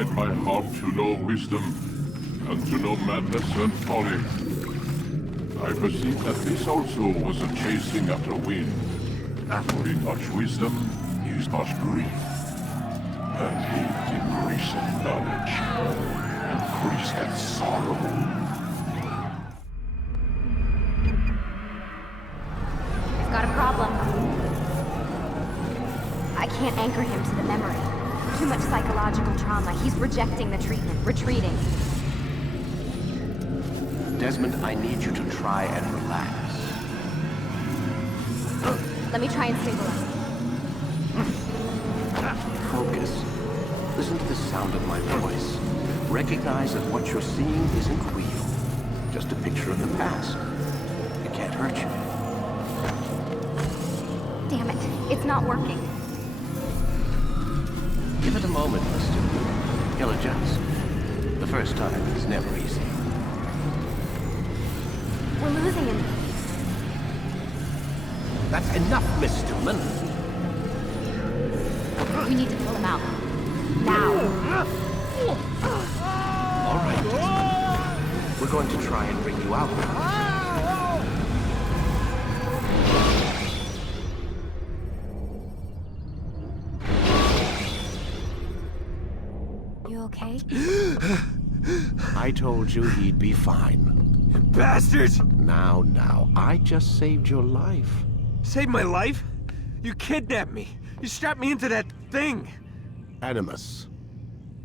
incline my heart to know wisdom, and to know madness and folly. I perceive that this also was a chasing after wind. For in much wisdom is much grief. And it increaseth knowledge, increaseth sorrow. I've got a problem. I can't anchor him to the memory. Too much psychological trauma. He's rejecting the treatment, retreating. Desmond, I need you to try and relax. Let me try and stabilize. Focus. Listen to the sound of my voice. Recognize that what you're seeing isn't real. Just a picture of the past. It can't hurt you. Damn it, it's not working. Give it a moment, mister. He'll adjust. The first time is never easy. We're losing him. That's enough, Miss Stillman. We need to pull him out. Now. All right, Desmond. We're going to try and bring you out now. You okay? I told you he'd be fine. Bastards! Now, I just saved your life. Saved my life? You kidnapped me. You strapped me into that thing. Animus.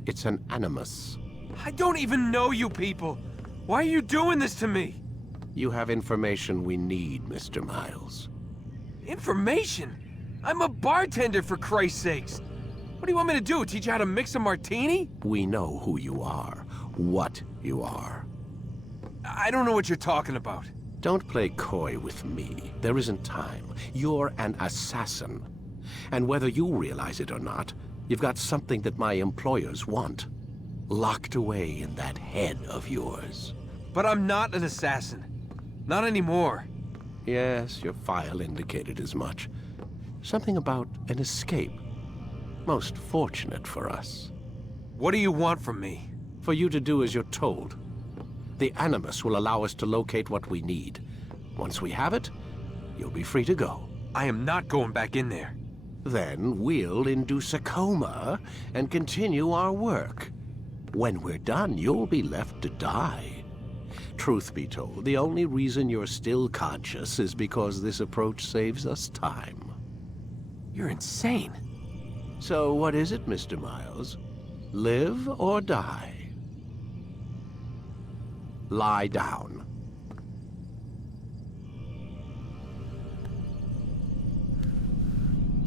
It's an animus. I don't even know you people. Why are you doing this to me? You have information we need, Mr. Miles. Information? I'm a bartender, for Christ's sakes. What do you want me to do? Teach you how to mix a martini? We know who you are, what you are. I don't know what you're talking about. Don't play coy with me. There isn't time. You're an assassin. And whether you realize it or not, you've got something that my employers want. Locked away in that head of yours. But I'm not an assassin. Not anymore. Yes, your file indicated as much. Something about an escape. Most fortunate for us. What do you want from me? For you to do as you're told. The Animus will allow us to locate what we need. Once we have it, you'll be free to go. I am not going back in there. Then we'll induce a coma and continue our work. When we're done, you'll be left to die. Truth be told, the only reason you're still conscious is because this approach saves us time. You're insane. So what is it, Mr. Miles? Live or die? Lie down.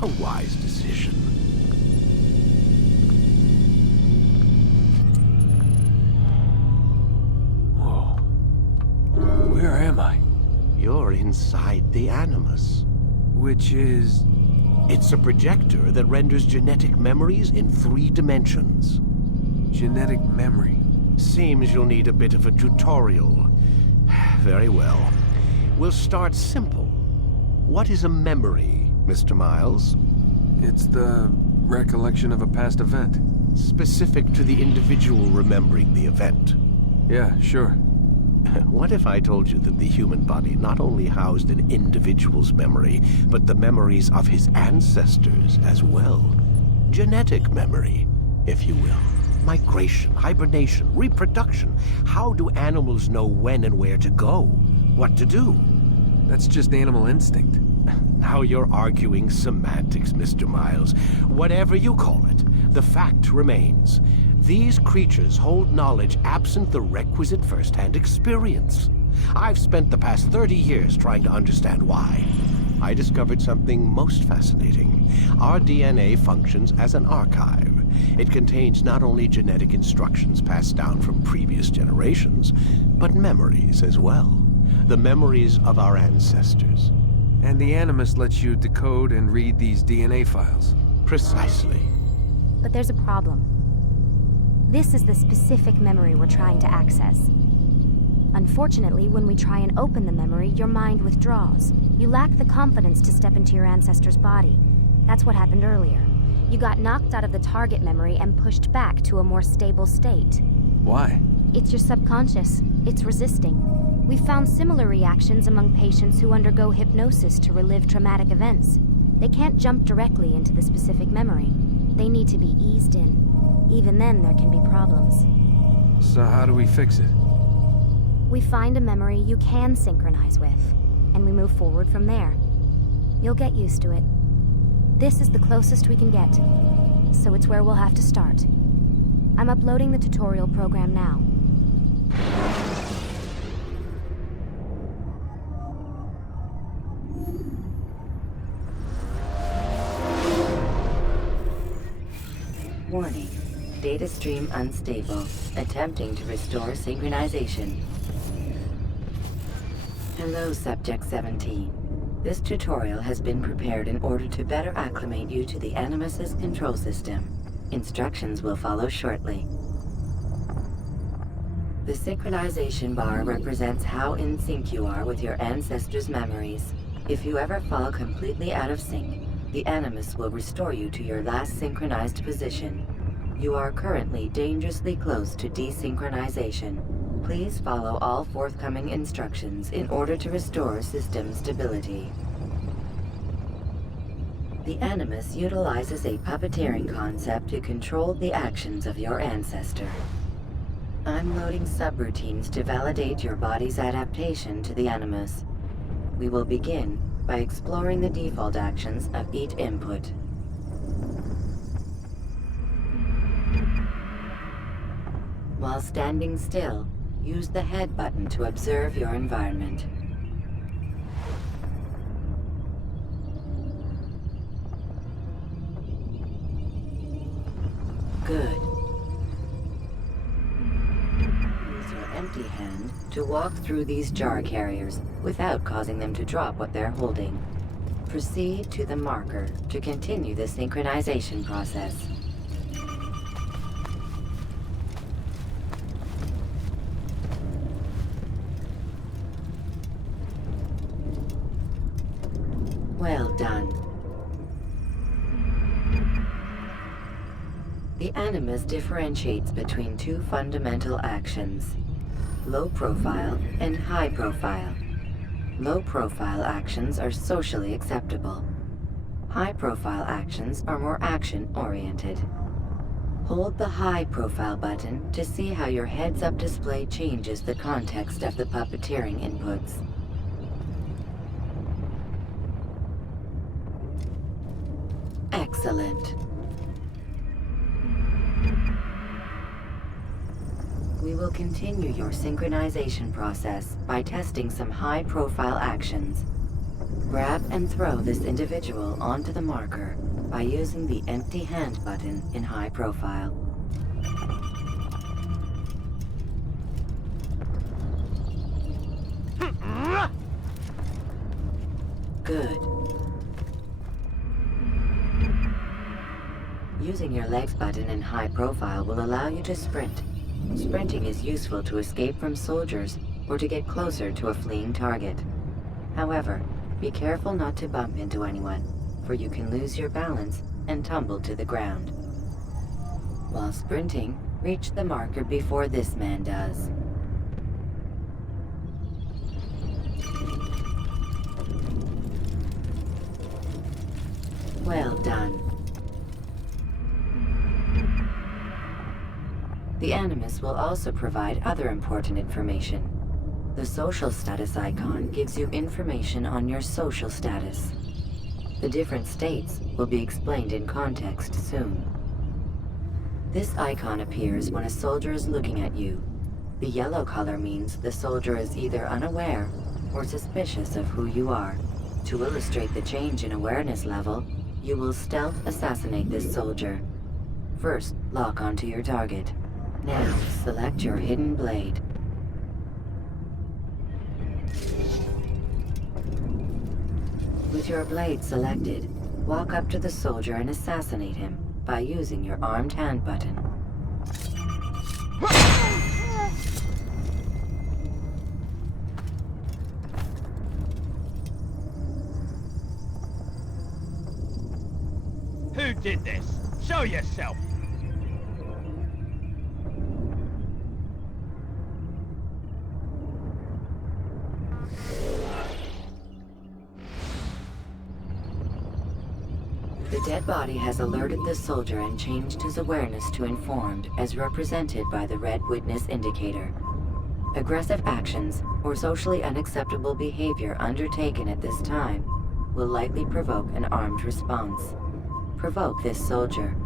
A wise decision. Whoa. Where am I? You're inside the Animus. Which is... It's a projector that renders genetic memories in 3 dimensions. genetic memory. Seems you'll need a bit of a tutorial. Very well. We'll start simple. What is a memory, Mr. Miles? It's the recollection of a past event. Specific to the individual remembering the event. Yeah, sure. What if I told you that the human body not only housed an individual's memory, but the memories of his ancestors as well? Genetic memory, if you will. Migration, hibernation, reproduction. How do animals know when and where to go? What to do? That's just animal instinct. Now you're arguing semantics, Mr. Miles. Whatever you call it, the fact remains. These creatures hold knowledge absent the requisite first-hand experience. I've spent the past 30 years trying to understand why. I discovered something most fascinating. Our DNA functions as an archive. It contains not only genetic instructions passed down from previous generations, but memories as well. The memories of our ancestors. And the Animus lets you decode and read these DNA files. Precisely. But there's a problem. This is the specific memory we're trying to access. Unfortunately, when we try and open the memory, your mind withdraws. You lack the confidence to step into your ancestor's body. That's what happened earlier. You got knocked out of the target memory and pushed back to a more stable state. Why? It's your subconscious. It's resisting. We've found similar reactions among patients who undergo hypnosis to relive traumatic events. They can't jump directly into the specific memory. They need to be eased in. Even then, there can be problems. So how do we fix it? We find a memory you can synchronize with, and we move forward from there. You'll get used to it. This is the closest we can get, so it's where we'll have to start. I'm uploading the tutorial program now. Warning. Data stream unstable. Attempting to restore synchronization. Hello, Subject 17. This tutorial has been prepared in order to better acclimate you to the Animus's control system. Instructions will follow shortly. The synchronization bar represents how in sync you are with your ancestors' memories. If you ever fall completely out of sync, the Animus will restore you to your last synchronized position. You are currently dangerously close to desynchronization. Please follow all forthcoming instructions in order to restore system stability. The Animus utilizes a puppeteering concept to control the actions of your ancestor. I'm loading subroutines to validate your body's adaptation to the Animus. We will begin by exploring the default actions of each input. While standing still, use the head button to observe your environment. Good. Use your empty hand to walk through these jar carriers without causing them to drop what they're holding. Proceed to the marker to continue the synchronization process. Well done. The Animus differentiates between two fundamental actions: low profile and high profile. Low profile actions are socially acceptable. High profile actions are more action-oriented. Hold the high profile button to see how your heads-up display changes the context of the puppeteering inputs. Excellent. We will continue your synchronization process by testing some high-profile actions. Grab and throw this individual onto the marker by using the empty hand button in high profile. Good. Using your legs button in high profile will allow you to sprint. Sprinting is useful to escape from soldiers or to get closer to a fleeing target. However, be careful not to bump into anyone, for you can lose your balance and tumble to the ground. While sprinting, reach the marker before this man does. Well done. The Animus will also provide other important information. The social status icon gives you information on your social status. The different states will be explained in context soon. This icon appears when a soldier is looking at you. The yellow color means the soldier is either unaware or suspicious of who you are. To illustrate the change in awareness level, you will stealth assassinate this soldier. First, lock onto your target. Now, select your hidden blade. With your blade selected, walk up to the soldier and assassinate him by using your armed hand button. Who did this? Show yourself! The dead body has alerted the soldier and changed his awareness to informed, as represented by the red witness indicator. Aggressive actions or socially unacceptable behavior undertaken at this time will likely provoke an armed response. Provoke this soldier.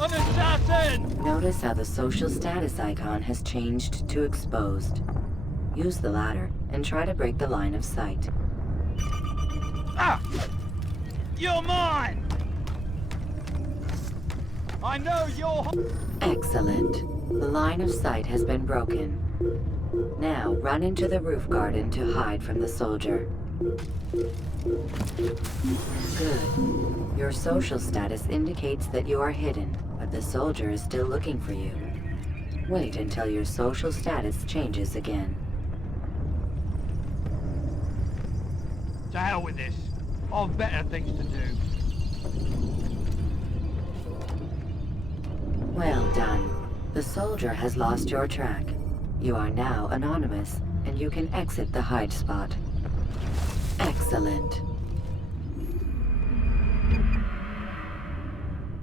An assassin! Notice how the social status icon has changed to exposed. Use the ladder and try to break the line of sight. Ah! You're mine! I know you're... Excellent. The line of sight has been broken. Now run into the roof garden to hide from the soldier. Good. Your social status indicates that you are hidden, but the soldier is still looking for you. Wait until your social status changes again. To hell with this. I've better things to do. Well done. The soldier has lost your track. You are now anonymous, and you can exit the hide spot. Excellent.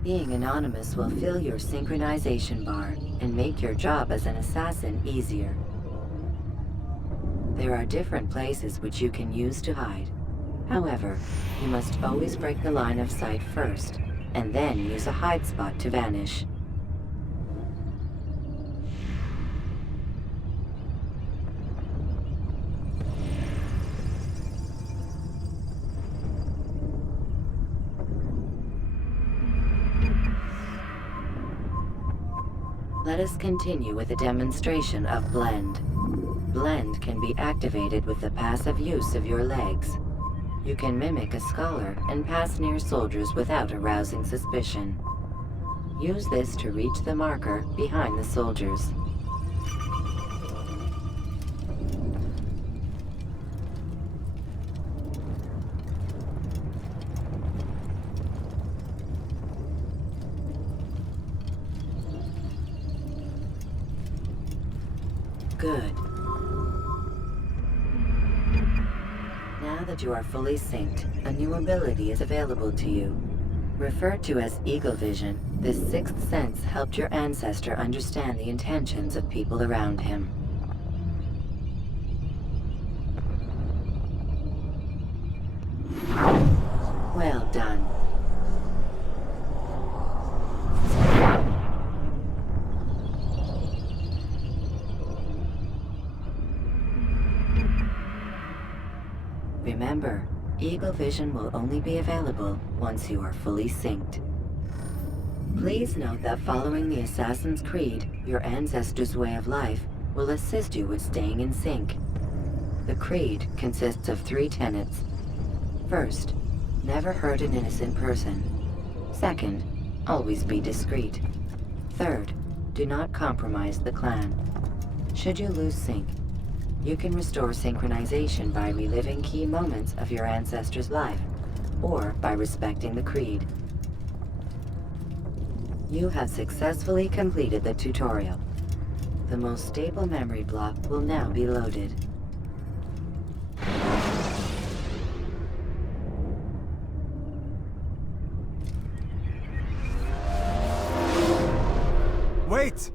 Being anonymous will fill your synchronization bar and make your job as an assassin easier. There are different places which you can use to hide. However, you must always break the line of sight first, and then use a hide spot to vanish. Let us continue with a demonstration of Blend. Blend can be activated with the passive use of your legs. You can mimic a scholar and pass near soldiers without arousing suspicion. Use this to reach the marker behind the soldiers. Good. Now that you are fully synced, a new ability is available to you. Referred to as Eagle Vision, this sixth sense helped your ancestor understand the intentions of people around him. Well done. Remember, Eagle Vision will only be available once you are fully synced. Please note that following the Assassin's Creed, your ancestors' way of life will assist you with staying in sync. The Creed consists of 3 tenets. First, never hurt an innocent person. Second, always be discreet. Third, do not compromise the clan. Should you lose sync, you can restore synchronization by reliving key moments of your ancestor's life, or by respecting the Creed. You have successfully completed the tutorial. The most stable memory block will now be loaded. Wait!